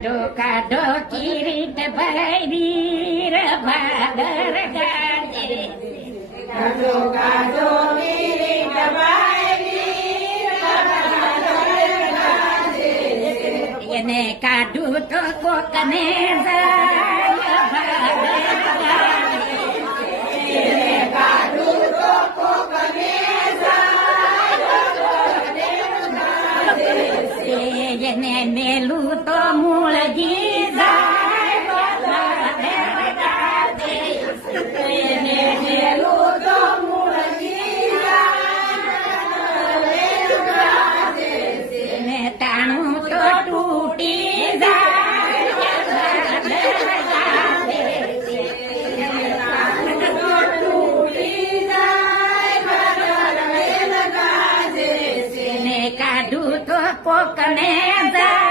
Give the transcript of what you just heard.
કાઢો કિરીટ ભરી ર ભાદર ગાજે. કાઢો કાઢો કિરીટ એને કાઢું તો કોકને જાય ભાદર ગાજે. મેલું તો મૂળજી જાય ye ne ne lu to mu la ji તો કોકને જાય